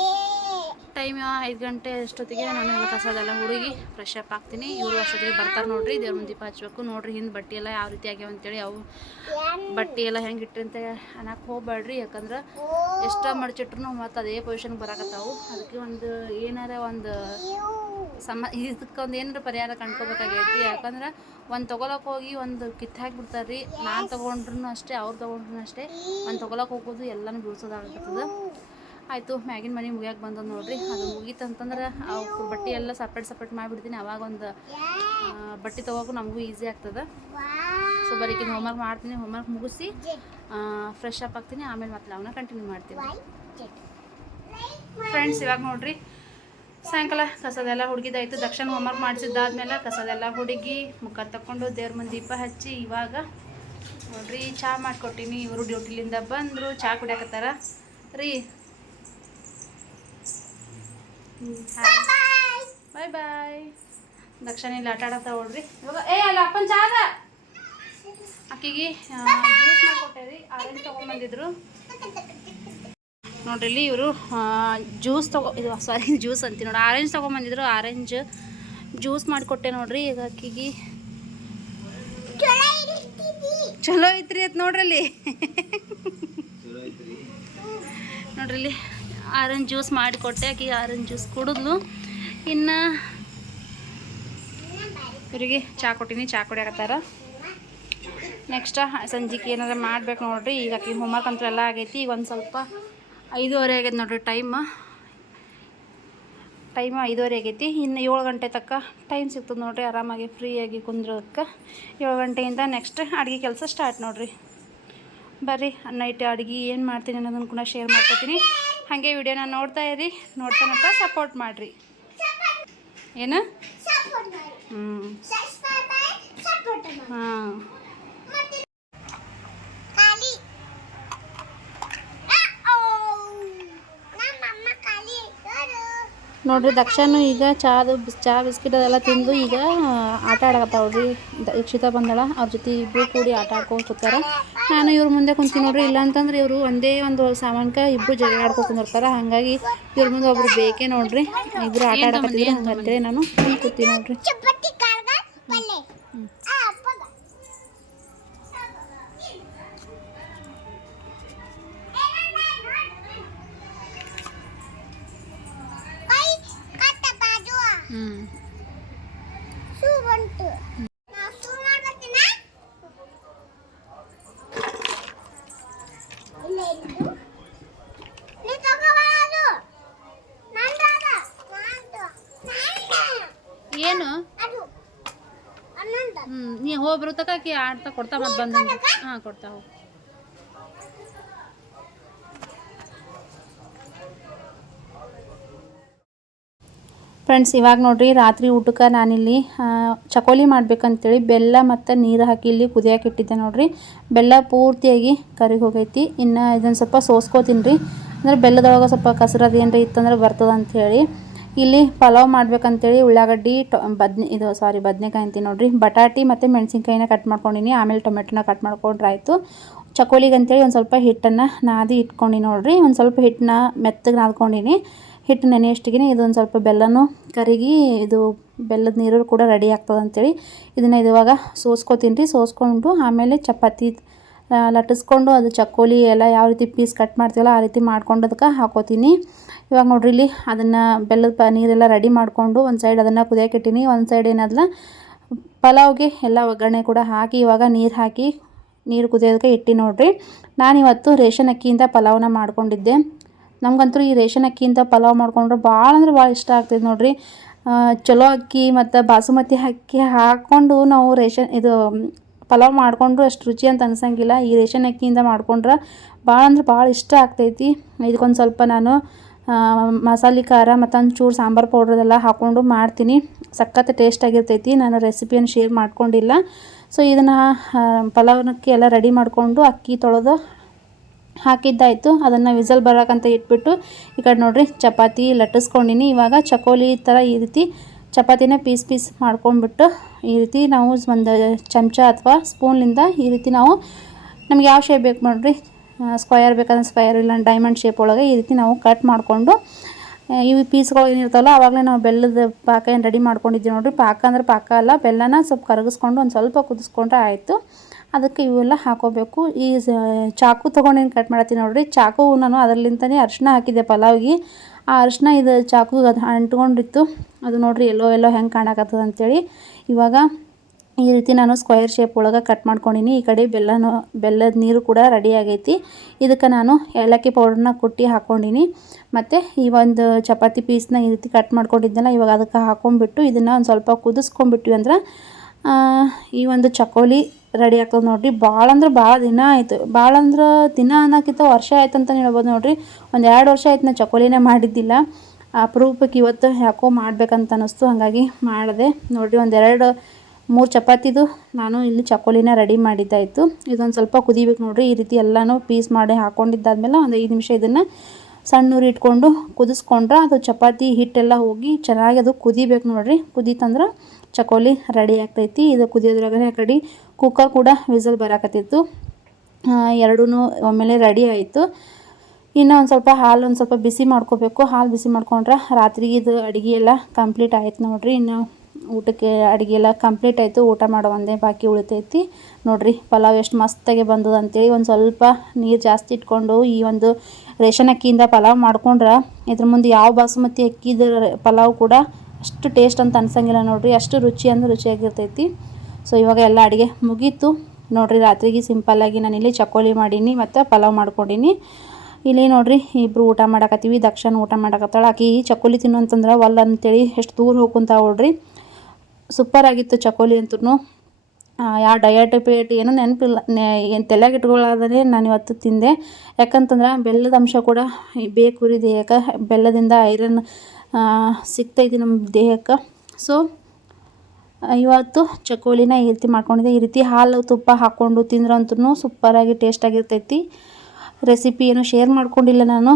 ಟೈಮ್ ಐದು ಗಂಟೆ ಅಷ್ಟೊತ್ತಿಗೆ ನಾನು ಕಸದೆಲ್ಲ ಹುಡುಗಿ ಫ್ರೆಶ್ ಅಪ್ ಆಗ್ತೀನಿ. ಇವರು ಅಷ್ಟೊತ್ತಿಗೆ ಬರ್ತಾರೆ ನೋಡ್ರಿ, ದೇವ್ರ ಮುಂದೆ ದೀಪ ಹಚ್ಬೇಕು. ನೋಡ್ರಿ ಹಿಂದೆ ಬಟ್ಟೆ ಎಲ್ಲ ಯಾವ ರೀತಿ ಆಗ್ಯಾವ ಅಂತೇಳಿ ಅವು ಬಟ್ಟೆ ಎಲ್ಲ ಹೆಂಗೆ ಇಟ್ರಿ ಅಂತ ಅನ್ನಕ್ಕೆ ಹೋಗ್ಬೇಡ್ರಿ. ಯಾಕಂದ್ರೆ ಎಷ್ಟ ಮಡಚಿಟ್ರು ಮತ್ತು ಅದೇ ಪೊಸಿಷನ್ಗೆ ಬರಾಕತ್ತಾವು ಅದಕ್ಕೆ ಒಂದು ಏನಾರ ಒಂದು ಸಮ ಇದಕ್ಕೊಂದು ಏನಾರ ಪರಿಹಾರ ಕಂಡ್ಕೋಬೇಕಾಗೈತಿ. ಯಾಕಂದ್ರೆ ಒಂದು ತೊಗೊಳಕ್ಕೆ ಹೋಗಿ ಒಂದು ಕಿತ್ತು ಹಾಕ್ಬಿಡ್ತಾರೆ ರೀ ನಾನು ತೊಗೊಂಡ್ರು ಅಷ್ಟೇ, ಅವ್ರು ತೊಗೊಂಡ್ರು ಅಷ್ಟೇ. ಒಂದು ತೊಗೊಳಕ್ಕೆ ಹೋಗೋದು ಎಲ್ಲನೂ ಬೀಳ್ಸೋದಾಗತ್ತದ ಆಯಿತು, ಮ್ಯಾಗಿನ ಮನೆ ಮುಗಿಯೋಕೆ ಬಂದದ ನೋಡ್ರಿ. ಅದು ಮುಗೀತು ಅಂತಂದ್ರೆ ಅವ್ರ ಬಟ್ಟೆ ಎಲ್ಲ ಸಪ್ರೇಟ್ ಸಪ್ರೇಟ್ ಮಾಡಿಬಿಡ್ತೀನಿ. ಅವಾಗ ಒಂದು ಬಟ್ಟೆ ತೊಗೋಕು ನಮಗೂ ಈಸಿ ಆಗ್ತದೆ. ಸೊ ಬರೀಕಿನ ಹೋಮ್ವರ್ಕ್ ಮಾಡ್ತೀನಿ. ಹೋಮ್ವರ್ಕ್ ಮುಗಿಸಿ ಫ್ರೆಶ್ ಅಪ್ ಆಗ್ತೀನಿ. ಆಮೇಲೆ ಮತ್ತೆ ಅವನ್ನ ಕಂಟಿನ್ಯೂ ಮಾಡ್ತೀನಿ ಫ್ರೆಂಡ್ಸ್ ಇವಾಗ ನೋಡ್ರಿ, ಸಾಯಂಕಾಲ ಕಸದೆಲ್ಲ ಹುಡುಗಿದಾಯ್ತು. ದಕ್ಷಿಣ ಹೋಮ್ವರ್ಕ್ ಮಾಡಿಸಿದ್ದಾದ್ಮೇಲೆ ಕಸದೆಲ್ಲ ಹುಡುಗಿ ಮುಖ ತಕ್ಕೊಂಡು ದೇವ್ರ ಮುಂದೆ ದೀಪ ಹಚ್ಚಿ ಇವಾಗ ನೋಡ್ರಿ ಚಹಾ ಮಾಡಿಕೊಟ್ಟಿನಿ. ಇವರು ಡ್ಯೂಟಿಲಿಂದ ಬಂದರು ಚಹಾ ಕುಡಿಯಕತ್ತಾರ. ರೀ ಬಾಯ್ ಬಾಯ್ ದಕ್ಷಿಣ ಇಲ್ಲಿ ಆಟ ಆಡತ್ತ ಇವಾಗ ಏ, ಅಲ್ಲ, ಅಪ್ಪನ ಚಾದ ಆಕಿಗೆ ಜ್ಯೂಸ್ ರೀ. ಆರೆಂಜ್ ತೊಗೊಂಬಂದಿದ್ರು. ನೋಡ್ರಿ ಇಲ್ಲಿ ಇವರು ಜ್ಯೂಸ್ ತಗೋ ಇದು ಸಾರಿ ಜ್ಯೂಸ್ ಅಂತೀನಿ ನೋಡಿ. ಆರೆಂಜ್ ತೊಗೊಂಬಂದಿದ್ರು, ಆರೆಂಜ್ ಜ್ಯೂಸ್ ಮಾಡಿಕೊಟ್ಟೆ ನೋಡ್ರಿ. ಈಗ ಅಕ್ಕಿಗೆ ಚಲೋ ಐತ್ರಿ ಅತ್ ನೋಡ್ರಲ್ಲಿ. ನೋಡ್ರಿ ಇಲ್ಲಿ ಆರೆಂಜ್ ಜ್ಯೂಸ್ ಮಾಡಿಕೊಟ್ಟೆ ಆಕೆ ಆರೆಂಜ್ ಜ್ಯೂಸ್ ಕುಡಿದ್ಲು. ಇನ್ನು ಇವರಿಗೆ ಚಹಾ ಕೊಟ್ಟಿನಿ ಚಹಾ ಕುಡಿಯಾಕತ್ತಾರ ನೆಕ್ಸ್ಟ್ ಸಂಜೆಗೆ ಏನಾರ ಮಾಡ್ಬೇಕು ನೋಡ್ರಿ. ಈಗ ಆಕೆ ಹೋಮ್ವರ್ಕ್ ಅಂತೂ ಎಲ್ಲ ಆಗೈತಿ. ಈಗ ಒಂದು ಸ್ವಲ್ಪ ಐದೂವರೆ ಆಗೈತೆ ನೋಡ್ರಿ ಟೈಮ್ ಟೈಮ್ ಐದುವರೆ ಆಗೈತಿ. ಇನ್ನು ಏಳು ಗಂಟೆ ತಕ್ಕ ಟೈಮ್ ಸಿಗ್ತದೆ ನೋಡ್ರಿ. ಆರಾಮಾಗಿ ಫ್ರೀಯಾಗಿ ಕುಂದ್ರೋದಕ್ಕೆ ಏಳು ಗಂಟೆಯಿಂದ ನೆಕ್ಸ್ಟ್ ಅಡುಗೆ ಕೆಲಸ ಸ್ಟಾರ್ಟ್ ನೋಡ್ರಿ. ಬರ್ರಿ ನೈಟ್ ಅಡುಗೆ ಏನು ಮಾಡ್ತೀನಿ ಅನ್ನೋದನ್ನು ಕೂಡ ಶೇರ್ ಮಾಡ್ಕೊತೀನಿ. ಹಾಗೆ ವಿಡಿಯೋನ ನೋಡ್ತಾ ಇರಿ. ನೋಡ್ತಾನಪ್ಪ ಸಪೋರ್ಟ್ ಮಾಡಿರಿ. ಏನು? ಹ್ಞೂ ಹಾಂ. ನೋಡ್ರಿ, ದಕ್ಷನು ಈಗ ಚಾದು ಚಹಾ ಬಿಸ್ಕಿಟ್ ಅದೆಲ್ಲ ತಿಂದು ಈಗ ಆಟ ಆಡಕತ್ತಾವ್ರಿ ದೀಕ್ಷಿತ ಬಂದಳ, ಅವ್ರ ಜೊತೆ ಇಬ್ಬರು ಕೂಡಿ ಆಟ ಆಡ್ಕೊಂಡು ಕೂತಾರ. ನಾನು ಇವ್ರ ಮುಂದೆ ಕುಂತೀನಿ ನೋಡ್ರಿ, ಇಲ್ಲ ಅಂತಂದ್ರೆ ಇವರು ಒಂದೇ ಒಂದು ಸಾಮಾನ್ಕ ಇಬ್ಬರು ಜಗ ಆಡ್ಕೊಂಡು ಕುಂದಿರ್ತಾರ. ಹಾಗಾಗಿ ಇವ್ರ ಮುಂದೆ ಒಬ್ರು ಬೇಕೇ ನೋಡ್ರಿ. ಇಬ್ಬರು ಆಟ ಆಡಕತ್ತಿದ್ರು ಹಂಗಂತೇಳಿ ನಾನು ಕೂತೀನಿ ನೋಡ್ರಿ. ಶೂ ಬಂತು ನಾ ಶೂ ಮಾಡ್ಬೇಕಿನ ಇಲ್ಲ ಇದು ನೀ ತಗೋಬಾರದು ನಂದಾದ ನಂದು ನಂದು ಏನು? ಅದು ಹ್ಞೂ ನೀ ಹೋಗಿ ಆಕಿ ಆಡ್ತಾ ಕೊಡ್ತಾ ಮತ್ತೆ ಬಂದ ಹಾಂ ಕೊಡ್ತಾ ಹೋಗಿ. ಫ್ರೆಂಡ್ಸ್ ಇವಾಗ ನೋಡ್ರಿ ರಾತ್ರಿ ಊಟಕ್ಕೆ ನಾನಿಲ್ಲಿ ಚಕೋಲಿ ಮಾಡ್ಬೇಕಂತೇಳಿ ಬೆಲ್ಲ ಮತ್ತು ನೀರು ಹಾಕಿ ಇಲ್ಲಿ ಕುದಿಯಕ್ಕೆ ಇಟ್ಟಿದ್ದೆ ನೋಡ್ರಿ. ಬೆಲ್ಲ ಪೂರ್ತಿಯಾಗಿ ಕರಿಗೆ ಹೋಗೈತಿ. ಇನ್ನು ಇದನ್ನು ಸ್ವಲ್ಪ ಸೋಸ್ಕೋತೀನಿ ರೀ ಅಂದ್ರೆ ಬೆಲ್ಲದೊಳಗೆ ಸ್ವಲ್ಪ ಕಸರದು ಏನರ ಇತ್ತಂದ್ರೆ ಬರ್ತದೆ ಅಂಥೇಳಿ ಇಲ್ಲಿ ಪಲಾವ್ ಮಾಡ್ಬೇಕಂತೇಳಿ ಉಳ್ಳಾಗಡ್ಡಿ, ಟೊ, ಬದ್ನೆ, ಇದು ಸಾರಿ ಬದನೆಕಾಯಿ ಅಂತೀನಿ ನೋಡ್ರಿ. ಬಟಾಟಿ ಮತ್ತು ಮೆಣಸಿನ್ಕಾಯಿನ ಕಟ್ ಮಾಡ್ಕೊಂಡಿನಿ. ಆಮೇಲೆ ಟೊಮೆಟೊನ ಕಟ್ ಮಾಡ್ಕೊಂಡ್ರೆ ಆಯಿತು ಚಕೋಲಿಗೆ ಅಂತೇಳಿ ಒಂದು ಸ್ವಲ್ಪ ಹಿಟ್ಟನ್ನು ನಾದಿ ಇಟ್ಕೊಂಡಿ ನೋಡ್ರಿ. ಒಂದು ಸ್ವಲ್ಪ ಹಿಟ್ಟನ್ನ ಮೆತ್ತಗೆ ನಾದ್ಕೊಂಡಿನಿ. ಹಿಟ್ಟು ನೆನೆಯಷ್ಟಿಗೆ ಇದೊಂದು ಸ್ವಲ್ಪ ಬೆಲ್ಲನೂ ಕರಗಿ ಇದು ಬೆಲ್ಲದ ನೀರು ಕೂಡ ರೆಡಿ ಆಗ್ತದೆ ಅಂತೇಳಿ ಇದನ್ನು ಇದು ಇವಾಗ ಸೋಸ್ಕೊತೀನಿ ರೀ. ಸೋಸ್ಕೊಂಡು ಆಮೇಲೆ ಚಪಾತಿ ಲಟ್ಟಿಸ್ಕೊಂಡು ಅದು ಚಕ್ಕೋಲಿ ಎಲ್ಲ ಯಾವ ರೀತಿ ಪೀಸ್ ಕಟ್ ಮಾಡ್ತೀವಲ್ಲ ಆ ರೀತಿ ಮಾಡ್ಕೊಂಡು ಅದಕ್ಕೆ ಹಾಕೋತೀನಿ. ಇವಾಗ ನೋಡ್ರಿ ಇಲ್ಲಿ ಅದನ್ನು ಬೆಲ್ಲದ ಪ, ನೀರೆಲ್ಲ ರೆಡಿ ಮಾಡಿಕೊಂಡು ಒಂದು ಸೈಡ್ ಅದನ್ನು ಕುದಿಯೋಕೆ ಇಟ್ಟೀನಿ. ಒಂದು ಸೈಡ್ ಏನಾದ್ಲ ಪಲಾವ್ಗೆ ಎಲ್ಲ ಒಗ್ಗರಣೆ ಕೂಡ ಹಾಕಿ ಇವಾಗ ನೀರು ಹಾಕಿ ನೀರು ಕುದಿಯೋದಕ್ಕೆ ಇಟ್ಟು ನೋಡ್ರಿ. ನಾನಿವತ್ತು ರೇಷನ್ ಅಕ್ಕಿಯಿಂದ ಪಲಾವ್ನ ಮಾಡ್ಕೊಂಡಿದ್ದೆ. ನಮಗಂತೂ ಈ ರೇಷನ್ ಅಕ್ಕಿಯಿಂದ ಪಲಾವ್ ಮಾಡ್ಕೊಂಡ್ರೆ ಭಾಳ ಅಂದ್ರೆ ಭಾಳ ಇಷ್ಟ ಆಗ್ತೈತಿ ನೋಡ್ರಿ. ಚಲೋ ಅಕ್ಕಿ ಮತ್ತು ಬಾಸುಮತಿ ಅಕ್ಕಿ ಹಾಕ್ಕೊಂಡು ನಾವು ರೇಷನ್ ಇದು ಪಲಾವ್ ಮಾಡಿಕೊಂಡ್ರು ಅಷ್ಟು ರುಚಿ ಅಂತ ಅನ್ಸಂಗಿಲ್ಲ. ಈ ರೇಷನ್ ಅಕ್ಕಿಯಿಂದ ಮಾಡ್ಕೊಂಡ್ರೆ ಭಾಳ ಅಂದ್ರೆ ಭಾಳ ಇಷ್ಟ ಆಗ್ತೈತಿ. ಇದಕ್ಕೊಂದು ಸ್ವಲ್ಪ ನಾನು ಮಸಾಲೆ ಖಾರ ಮತ್ತು ಒಂಚೂರು ಸಾಂಬಾರು ಪೌಡ್ರದೆಲ್ಲ ಹಾಕ್ಕೊಂಡು ಮಾಡ್ತೀನಿ. ಸಖತ್ ಟೇಸ್ಟ್ ಆಗಿರ್ತೈತಿ. ನಾನು ರೆಸಿಪಿಯನ್ನು ಶೇರ್ ಮಾಡ್ಕೊಂಡಿಲ್ಲ. ಸೊ ಇದನ್ನು ಪಲಾವ್ನಕ್ಕೆ ಎಲ್ಲ ರೆಡಿ ಮಾಡಿಕೊಂಡು ಅಕ್ಕಿ ತೊಳೆದು ಹಾಕಿದ್ದಾಯಿತು. ಅದನ್ನು ವಿಸಲ್ ಬರೋಕ್ಕಂತ ಇಟ್ಬಿಟ್ಟು ಈ ಕಡೆ ನೋಡಿರಿ ಚಪಾತಿ ಲಟ್ಟಿಸ್ಕೊಂಡಿನಿ. ಇವಾಗ ಚಕೋಲಿ ಥರ ಈ ರೀತಿ ಚಪಾತಿನ ಪೀಸ್ ಪೀಸ್ ಮಾಡ್ಕೊಂಡ್ಬಿಟ್ಟು ಈ ರೀತಿ ನಾವು ಒಂದು ಚಮಚ ಅಥವಾ ಸ್ಪೂನ್ಲಿಂದ ಈ ರೀತಿ ನಾವು ನಮ್ಗೆ ಯಾವ ಶೇಪ್ ಬೇಕು ನೋಡಿರಿ? ಸ್ಕ್ವಯರ್ ಬೇಕಾದ್ರೆ ಸ್ಕ್ವಯರ್ ಇಲ್ಲ ಡೈಮಂಡ್ ಶೇಪ್ ಒಳಗೆ ಈ ರೀತಿ ನಾವು ಕಟ್ ಮಾಡಿಕೊಂಡು ಇವು ಪೀಸ್ಗಳು ಏನಿರ್ತಾವಲ್ಲ ಆವಾಗಲೇ ನಾವು ಬೆಲ್ಲದ ಪಾಕ ಏನು ರೆಡಿ ಮಾಡ್ಕೊಂಡಿದ್ದೀವಿ ನೋಡಿರಿ. ಪಾಕ ಅಂದ್ರೆ ಪಾಕ ಅಲ್ಲ, ಬೆಲ್ಲನ ಸ್ವಲ್ಪ ಕರಗಿಸ್ಕೊಂಡು ಒಂದು ಸ್ವಲ್ಪ ಕುದಿಸ್ಕೊಂಡ್ರೆ ಆಯಿತು. ಅದಕ್ಕೆ ಇವೆಲ್ಲ ಹಾಕೋಬೇಕು. ಈ ಚಾಕು ತೊಗೊಂಡೇನು ಕಟ್ ಮಾಡತ್ತೀನಿ ನೋಡಿರಿ. ಚಾಕು ನಾನು ಅದರಲ್ಲಿಂದನೇ ಅರಿಶಿನ ಹಾಕಿದ್ದೆ ಪಲಾವ್ಗೆ. ಆ ಅರಿಶಿನ ಇದು ಚಾಕು ಅದು ಅಂಟ್ಕೊಂಡಿತ್ತು. ಅದು ನೋಡಿರಿ ಎಲ್ಲೋ ಎಲ್ಲೋ ಹೆಂಗೆ ಕಾಣಕತ್ತದ ಅಂತೇಳಿ. ಇವಾಗ ಈ ರೀತಿ ನಾನು ಸ್ಕ್ವೇರ್ ಶೇಪ್ ಒಳಗೆ ಕಟ್ ಮಾಡ್ಕೊಂಡಿನಿ. ಈ ಕಡೆ ಬೆಲ್ಲನೂ, ಬೆಲ್ಲದ ನೀರು ಕೂಡ ರೆಡಿ ಆಗೈತಿ. ಇದಕ್ಕೆ ನಾನು ಏಲಕ್ಕಿ ಪೌಡ್ರನ್ನ ಕುಟ್ಟಿ ಹಾಕ್ಕೊಂಡಿನಿ ಮತ್ತು ಈ ಒಂದು ಚಪಾತಿ ಪೀಸ್ನ ಈ ರೀತಿ ಕಟ್ ಮಾಡ್ಕೊಂಡಿದ್ದೆಲ್ಲ ಇವಾಗ ಅದಕ್ಕೆ ಹಾಕೊಂಡ್ಬಿಟ್ಟು ಇದನ್ನು ಒಂದು ಸ್ವಲ್ಪ ಕುದಿಸ್ಕೊಂಡ್ಬಿಟ್ವಿ ಅಂದ್ರೆ ಈ ಒಂದು ಚಕೋಲಿ ರೆಡಿ ಆಗ್ತದೆ ನೋಡ್ರಿ. ಭಾಳ ಅಂದ್ರೆ ಭಾಳ ದಿನ ಆಯಿತು. ಭಾಳ ಅಂದ್ರೆ ದಿನ ಅನ್ನೋಕ್ಕಿಂತ ವರ್ಷ ಆಯ್ತು ಅಂತ ಹೇಳ್ಬೋದು ನೋಡ್ರಿ. ಒಂದು ಎರಡು ವರ್ಷ ಆಯ್ತು ನಾ ಚಕೋಲಿನೇ ಮಾಡಿದ್ದಿಲ್ಲ. ಅಪರೂಪಕ್ಕೆ ಇವತ್ತು ಯಾಕೋ ಮಾಡ್ಬೇಕಂತ ಅನ್ನಿಸ್ತು. ಹಾಗಾಗಿ ಮಾಡಿದೆ. ನೋಡ್ರಿ ಒಂದೆರಡು ಮೂರು ಚಪಾತಿದು ನಾನು ಇಲ್ಲಿ ಚಕೋಲಿನ ರೆಡಿ ಮಾಡಿದ್ದಾಯಿತು. ಇದೊಂದು ಸ್ವಲ್ಪ ಕುದಿಬೇಕು ನೋಡ್ರಿ. ಈ ರೀತಿ ಎಲ್ಲನೂ ಪೀಸ್ ಮಾಡಿ ಹಾಕ್ಕೊಂಡಿದ್ದಾದ್ಮೇಲೆ ಒಂದು ಐದು ನಿಮಿಷ ಇದನ್ನು ಸಣ್ಣ ಉರಿ ಇಟ್ಕೊಂಡು ಕುದಿಸ್ಕೊಂಡ್ರೆ ಅದು ಚಪಾತಿ ಹಿಟ್ಟೆಲ್ಲ ಹೋಗಿ ಚೆನ್ನಾಗಿ ಅದು ಕುದಿಬೇಕು ನೋಡ್ರಿ. ಕುದೀತಂದ್ರೆ ಚಕೋಲಿ ರೆಡಿ ಆಗ್ತೈತಿ. ಇದು ಕುದಿಯೋದ್ರಾಗನೇ ಆ ಕಡೆ ಕುಕ್ಕರ್ ಕೂಡ ವಿಸಲ್ ಬರಾಕತ್ತಿತ್ತು. ಎರಡೂ ಒಮ್ಮೆಲೆ ರೆಡಿ ಆಯಿತು. ಇನ್ನು ಒಂದು ಸ್ವಲ್ಪ ಹಾಲು ಒಂದು ಸ್ವಲ್ಪ ಬಿಸಿ ಮಾಡ್ಕೋಬೇಕು. ಹಾಲು ಬಿಸಿ ಮಾಡ್ಕೊಂಡ್ರೆ ರಾತ್ರಿಗೆ ಇದು ಅಡುಗೆ ಎಲ್ಲ ಕಂಪ್ಲೀಟ್ ಆಯ್ತು ನೋಡಿರಿ. ಇನ್ನು ಊಟಕ್ಕೆ ಅಡುಗೆ ಎಲ್ಲ ಕಂಪ್ಲೀಟ್ ಆಯಿತು. ಊಟ ಮಾಡೋ ಒಂದೇ ಬಾಕಿ ಉಳಿತೈತಿ. ನೋಡಿರಿ, ಪಲಾವ್ ಎಷ್ಟು ಮಸ್ತಾಗಿ ಬಂದದ ಅಂತೇಳಿ ಒಂದು ಸ್ವಲ್ಪ ನೀರು ಜಾಸ್ತಿ ಇಟ್ಕೊಂಡು ಈ ಒಂದು ರೇಷನ್ ಅಕ್ಕಿಯಿಂದ ಪಲಾವ್ ಮಾಡ್ಕೊಂಡ್ರೆ ಇದ್ರ ಮುಂದೆ ಯಾವ ಬಾಸುಮತಿ ಅಕ್ಕಿದ ಪಲಾವ್ ಕೂಡ ಅಷ್ಟು ಟೇಸ್ಟ್ ಅಂತ ಅನ್ಸಂಗಿಲ್ಲ ನೋಡಿರಿ. ಅಷ್ಟು ರುಚಿ ಅಂದ್ರೆ ರುಚಿಯಾಗಿರ್ತೈತಿ. ಸೊ ಇವಾಗ ಎಲ್ಲ ಅಡುಗೆ ಮುಗೀತು. ನೋಡಿರಿ, ರಾತ್ರಿಗೆ ಸಿಂಪಲ್ಲಾಗಿ ನಾನಿಲ್ಲಿ ಚಕೋಲಿ ಮಾಡೀನಿ ಮತ್ತು ಪಲಾವ್ ಮಾಡ್ಕೊಂಡೀನಿ. ಇಲ್ಲಿ ನೋಡ್ರಿ ಇಬ್ಬರು ಊಟ ಮಾಡಕತ್ತೀವಿ. ದಕ್ಷಿಣ ಊಟ ಮಾಡಕತ್ತಾಳ. ಆಕಿ ಚಕೋಲಿ ತಿನ್ನು ಅಂತಂದ್ರೆ ಒಲ್ಲ ಅಂತೇಳಿ ಎಷ್ಟು ದೂರ ಹೋಗ್ಕೊಂತ ನೋಡ್ರಿ. ಸೂಪರ್ ಆಗಿತ್ತು ಚಕೋಲಿ ಅಂತೂ ಯಾವ ಡಯಟ್ ಪೇಟ್ ಏನೂ ನೆನಪಿಲ್ಲ. ಏನು ತಲೆಯಾಗ ಇಟ್ಕೊಳ್ಳೋದೇ ನಾನು ಇವತ್ತು ತಿಂದೆ. ಯಾಕಂತಂದ್ರೆ ಬೆಲ್ಲದ ಅಂಶ ಕೂಡ ಬೇಕು ರೀ ದೇಹಕ್ಕೆ. ಬೆಲ್ಲದಿಂದ ಐರನ್ ಸಿಗ್ತೈತಿ ನಮ್ಮ ದೇಹಕ್ಕೆ. ಸೊ ಇವತ್ತು ಚಕೋಲಿನ ಈ ರೀತಿ ಮಾಡ್ಕೊಂಡಿದ್ದೆ. ಈ ರೀತಿ ಹಾಲು ತುಪ್ಪ ಹಾಕ್ಕೊಂಡು ತಿಂದ್ರಂತೂ ಸೂಪರಾಗಿ ಟೇಸ್ಟಾಗಿರ್ತೈತಿ. ರೆಸಿಪಿ ಏನು ಶೇರ್ ಮಾಡ್ಕೊಂಡಿಲ್ಲ ನಾನು.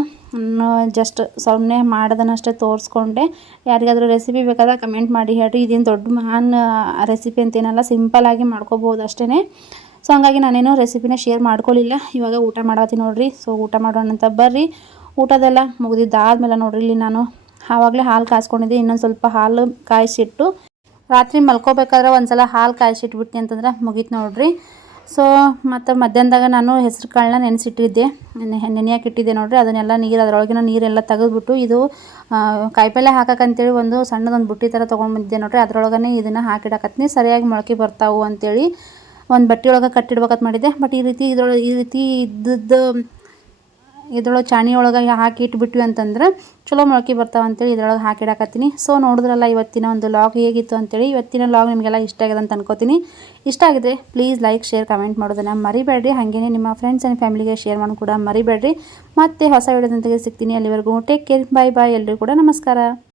ಜಸ್ಟ್ ಸೊನ್ನೆ ಮಾಡೋದನ್ನಷ್ಟೇ ತೋರಿಸ್ಕೊಂಡೆ. ಯಾರಿಗಾದರೂ ರೆಸಿಪಿ ಬೇಕಾದ್ರೆ ಕಮೆಂಟ್ ಮಾಡಿ ಹೇಳ್ರಿ. ಇದೇನು ದೊಡ್ಡ ಮಹಾನ್ ರೆಸಿಪಿ ಅಂತೇನಲ್ಲ ಸಿಂಪಲ್ಲಾಗಿ ಮಾಡ್ಕೋಬೋದು ಅಷ್ಟೇ ಸೊ ಹಂಗಾಗಿ ನಾನೇನು ರೆಸಿಪಿನ ಶೇರ್ ಮಾಡ್ಕೊಳ್ಳಿಲ್ಲ ಇವಾಗ ಊಟ ಮಾಡತ್ತೀನಿ ನೋಡ್ರಿ. ಸೊ ಊಟ ಮಾಡೋಣ ಅಂತ ಬರ್ರಿ. ಊಟದೆಲ್ಲ ಮುಗಿದಿದ್ದಾದ್ಮೇಲೆ ನೋಡ್ರಿ ಇಲ್ಲಿ ನಾನು. ಆವಾಗಲೇ ಹಾಲು ಕಾಯಿಸ್ಕೊಂಡಿದ್ದೆ ಇನ್ನೊಂದು ಸ್ವಲ್ಪ ಹಾಲು ಕಾಯಿಸಿಟ್ಟು ರಾತ್ರಿ ಮಲ್ಕೋಬೇಕಾದ್ರೆ ಒಂದ್ಸಲ ಹಾಲು ಕಾಯಿಸಿಟ್ಬಿಟ್ನಿ ಅಂತಂದ್ರೆ ಮುಗೀತು ನೋಡ್ರಿ. ಸೊ ಮತ್ತು ಮಧ್ಯಾಹ್ನದಾಗ ನಾನು ಹೆಸರು ಕಾಳನ್ನ ನೆನೆಸಿಟ್ಟಿದ್ದೆ. ನೆನೆಯಕ್ಕೆ ಇಟ್ಟಿದ್ದೆ ನೋಡ್ರಿ. ಅದನ್ನೆಲ್ಲ ನೀರು, ಅದರೊಳಗಿನ ನೀರೆಲ್ಲ ತೆಗೆದ್ಬಿಟ್ಟು ಇದು ಕಾಯಿಪಲ್ಲೆ ಹಾಕಕ್ಕಂತೇಳಿ ಒಂದು ಸಣ್ಣದೊಂದು ಬುಟ್ಟಿ ಥರ ತೊಗೊಂಡ್ಬಂದಿದ್ದೆ ನೋಡ್ರಿ. ಅದರೊಳಗನೆ ಇದನ್ನು ಹಾಕಿಡಕತ್ತೀನಿ ಸರಿಯಾಗಿ ಮೊಳಕೆ ಬರ್ತಾವು ಅಂತೇಳಿ ಒಂದು ಬಟ್ಟೆ ಒಳಗೆ ಕಟ್ಟಿಡ್ಬೇಕಂತ ಮಾಡಿದ್ದೆ. ಬಟ್ ಈ ರೀತಿ ಇದ್ರೊಳಗೆ, ಈ ರೀತಿ ಇದ್ದದ್ದು ಇದ್ರೊಳಗೆ ಚಾಣಿ ಒಳಗೆ ಹಾಕಿ ಇಟ್ಬಿಟ್ವಿ ಅಂತಂದ್ರೆ ಚಲೋ ಮೊಳಕೆ ಬರ್ತಾವೆ ಅಂತೇಳಿ ಇದ್ರೊಳಗೆ ಹಾಕಿಡಕತ್ತೀನಿ. ಸೊ ನೋಡಿದ್ರಲ್ಲ ಇವತ್ತಿನ ಒಂದು ಲಾಗ್ ಹೇಗಿತ್ತು ಅಂತೇಳಿ ಇವತ್ತಿನ ಲಾಗ್ ನಿಮಗೆಲ್ಲ ಇಷ್ಟ ಆಗಿದೆ ಅಂತ ಅನ್ಕೋತೀನಿ. ಇಷ್ಟ ಆಗಿದೆ ಪ್ಲೀಸ್ ಲೈಕ್ ಶೇರ್ ಕಮೆಂಟ್ ಮಾಡೋದನ್ನು ಮರಿಬೇಡ್ರಿ. ಹಾಗೆಯೇ ನಿಮ್ಮ ಫ್ರೆಂಡ್ಸ್ ಆ್ಯಂಡ್ ಫ್ಯಾಮಿಲಿಗೆ ಶೇರ್ ಮಾಡೋದು ಕೂಡ ಮರಿಬೇಡ್ರಿ. ಮತ್ತೆ ಹೊಸ ವಿಡಿಯೋದೊಂದಿಗೆ ಸಿಗ್ತೀನಿ. ಅಲ್ಲಿವರೆಗೂ ಟೇಕ್ ಕೇರ್ ಬಾಯ್ ಬಾಯ್ ಎಲ್ಲರೂ ಕೂಡ ನಮಸ್ಕಾರ.